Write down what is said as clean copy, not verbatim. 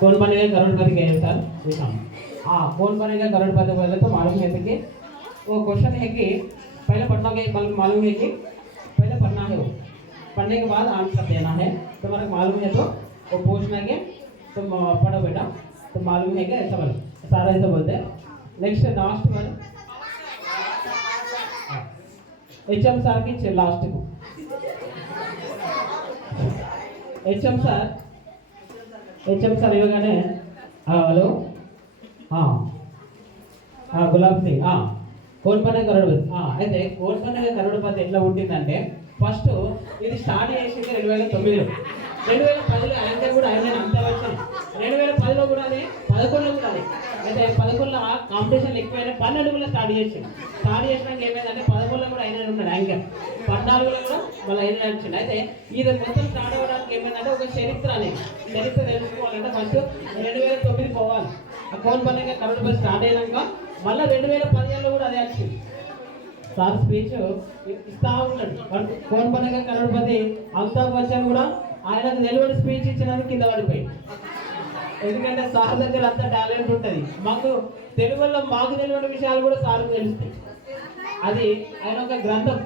कौन बनेगा करोड़पति के सर पूछा। हाँ कौन बनेगा करोड़पति बोले तो मालूम है कि वो क्वेश्चन है कि पहले पढ़ना के मालूम है कि पहले पढ़ना है, वो पढ़ने के बाद आंसर देना है। तुम्हारा मालूम है तो वो पूछना के तुम पढ़ो बेटा, तो मालूम है क्या ऐसा बोलो, सारा ऐसा बोलते हैं। Next last one HM sir की लास्ट को HM सर ఇవ్వగానే హలో గులాబ్ సింగ్ కోన్ బనే కరోడ్పతి అయితే కోన్ బనే కరోడ్పతి ఎట్లా పుట్టిందంటే ఫస్ట్ ఇది స్టార్ట్ చేసింది 2009లో 2010లో ఆయన కూడా ఆయన అంత వచ్చాం 2010లో కూడా అదే 11లో కూడా అదే అయితే 11లో కాంపిటీషన్ ఎక్కువైనా 12లో స్టార్ట్ చేసినాక ఏమైందంటే 13లో కూడా ఆయన ఉన్నాడు యాంకర్ 14లో కూడా మళ్ళీ ఆయన నడిచింది. అయితే ఇది మొత్తం స్టార్ట్ అవ్వడానికి ఏమైందంటే ఒక చరిత్ర తెలుసుకోవాలంటే ఫస్ట్ 2009 పోవాలి. ఆ కోన్ బనే కరోడ్పతి స్టార్ట్ అయినాక మళ్ళీ 2015లో కూడా అదే వచ్చింది. సార్ స్పీచ్ ఇస్తా ఉన్నాడు. కోన్ బనే కరోడ్పతి అమితాబ్ బచ్చన్ కూడా ఆయనకు నిలబడి స్పీచ్ ఇచ్చినందుకు కింద పడిపోయి, ఎందుకంటే సార్ దగ్గర అంత టాలెంట్ ఉంటుంది. మాకు తెలుగులో మాకు తెలియని విషయాలు కూడా సార్ తెలుస్తాయి. అది ఆయన ఒక గ్రంథం